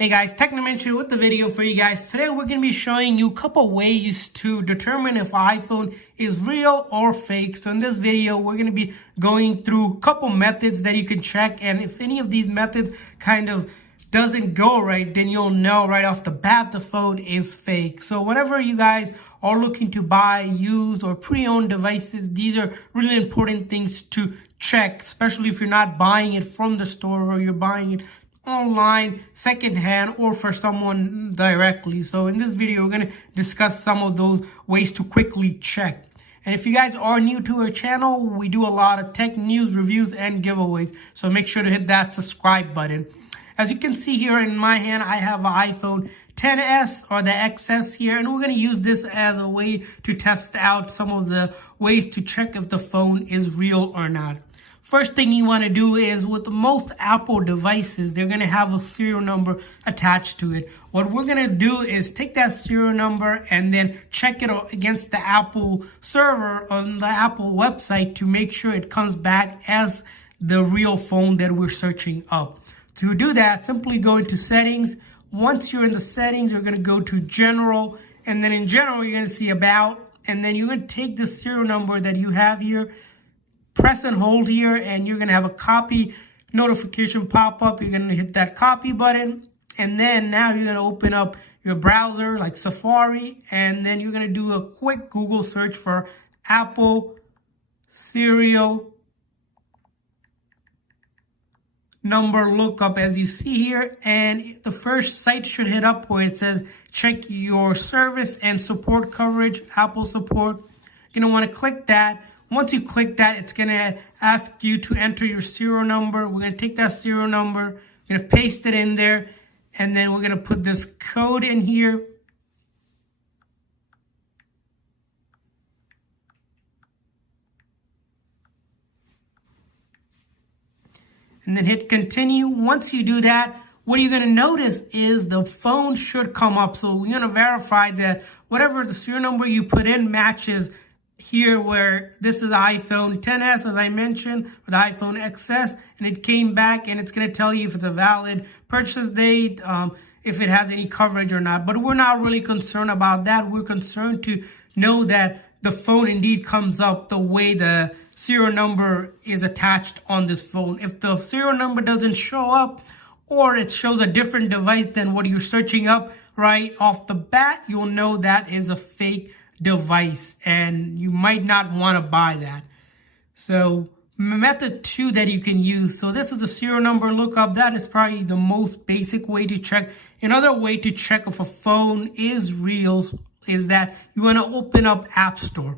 Hey guys, Technomentary with the video for you guys. Today we're going to be showing you a couple ways to determine if iPhone is real or fake. So in this video, we're going to be going through a couple methods that you can check. And if any of these methods kind of doesn't go right, then you'll know right off the bat the phone is fake. So whenever you guys are looking to buy used or pre-owned devices, these are really important things to check, especially if you're not buying it from the store or you're buying it online, secondhand, or for someone directly. So in this video, we're going to discuss some of those ways to quickly check. And if you guys are new to our channel, we do a lot of tech news, reviews, and giveaways. So make sure to hit that subscribe button. As you can see here in my hand, I have an iPhone XS or the XS here, and we're going to use this as a way to test out some of the ways to check if the phone is real or not. First thing you want to do is, with most Apple devices, they're going to have a serial number attached to it. What we're going to do is take that serial number and then check it against the Apple server on the Apple website to make sure it comes back as the real phone that we're searching up. To do that, simply go into settings. Once you're in the settings, you're going to go to general, and then in general, you're going to see about, and then you're going to take the serial number that you have here, press and hold here, and you're going to have a copy notification pop up. You're going to hit that copy button, and then now you're going to open up your browser like Safari, and then you're going to do a quick Google search for Apple serial number lookup, as you see here, and the first site should hit up where it says check your service and support coverage, Apple support. You're going to want to click that. Once you click that, it's going to ask you to enter your serial number. We're going to take that serial number, we're going to paste it in there, and then we're going to put this code in here. And then hit continue. Once you do that, what you're going to notice is the phone should come up. So we're going to verify that whatever the serial number you put in matches here, where this is iPhone XS, as I mentioned, with the iPhone XS, and it came back, and it's going to tell you if it's a valid purchase date, if it has any coverage or not. But we're not really concerned about that. We're concerned to know that the phone indeed comes up the way the serial number is attached on this phone. If the serial number doesn't show up, or it shows a different device than what you're searching up right off the bat, you'll know that is a fake device, and you might not want to buy that. So method 2 that you can use, so this is the serial number lookup. That is probably the most basic way to check. Another way to check if a phone is real is that you want to open up App Store.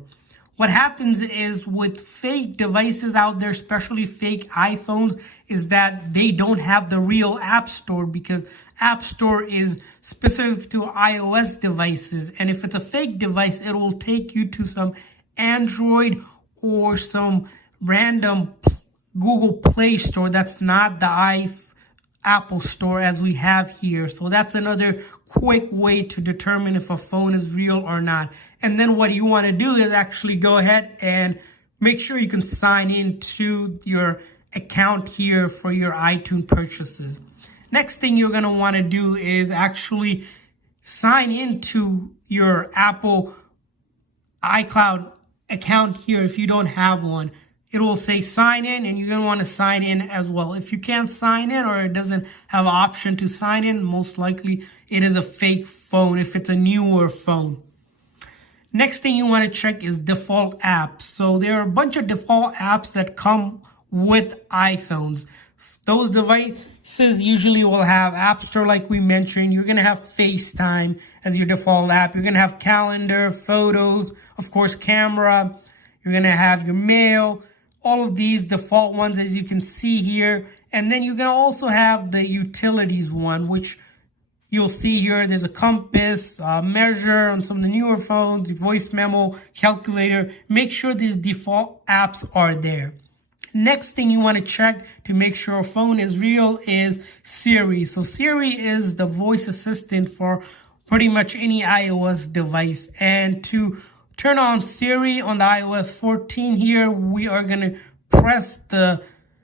What happens is with fake devices out there, especially fake iPhones, is that they don't have the real App Store, because App Store is specific to iOS devices. And if it's a fake device, it will take you to some Android or some random Google Play Store that's not the Apple Store as we have here. So that's another quick way to determine if a phone is real or not. And then what you want to do is actually go ahead and make sure you can sign into your account here for your iTunes purchases. Next thing you're going to want to do is actually sign into your Apple iCloud account here if you don't have one. It will say sign in, and you're going to want to sign in as well. If you can't sign in, or it doesn't have an option to sign in, most likely it is a fake phone if it's a newer phone. Next thing you want to check is default apps. So there are a bunch of default apps that come with iPhones. Those devices usually will have App Store, like we mentioned. You're going to have FaceTime as your default app. You're going to have calendar, photos, of course, camera. You're going to have your mail, all of these default ones, as you can see here. And then you're going to also have the utilities one, which you'll see here. There's a compass, measure on some of the newer phones, voice memo, calculator. Make sure these default apps are there. Next thing you want to check to make sure a phone is real is Siri. So Siri is the voice assistant for pretty much any iOS device. And to turn on Siri on the iOS 14 here, we are going to press the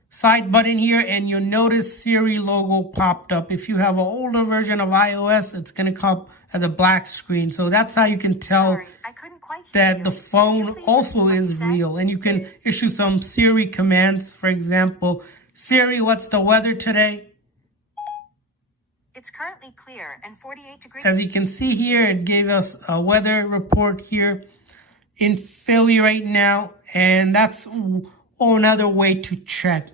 side button here, and you'll notice Siri logo popped up. If you have an older version of iOS, it's going to come up as a black screen. So that's how you can tell that the phone also is real. And you can issue some Siri commands. For example, Siri, what's the weather today? It's currently clear and 48 degrees. As you can see here, it gave us a weather report here in Philly right now. And that's another way to check.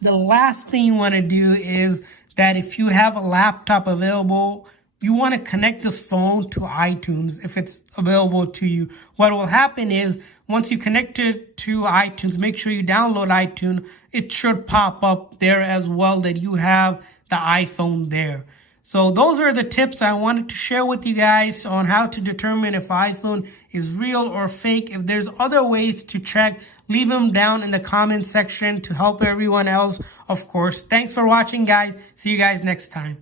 The last thing you want to do is that if you have a laptop available, you want to connect this phone to iTunes if it's available to you. What will happen is once you connect it to iTunes, make sure you download iTunes. It should pop up there as well that you have the iPhone there. So those are the tips I wanted to share with you guys on how to determine if iPhone is real or fake. If there's other ways to check, leave them down in the comment section to help everyone else, of course. Thanks for watching, guys. See you guys next time.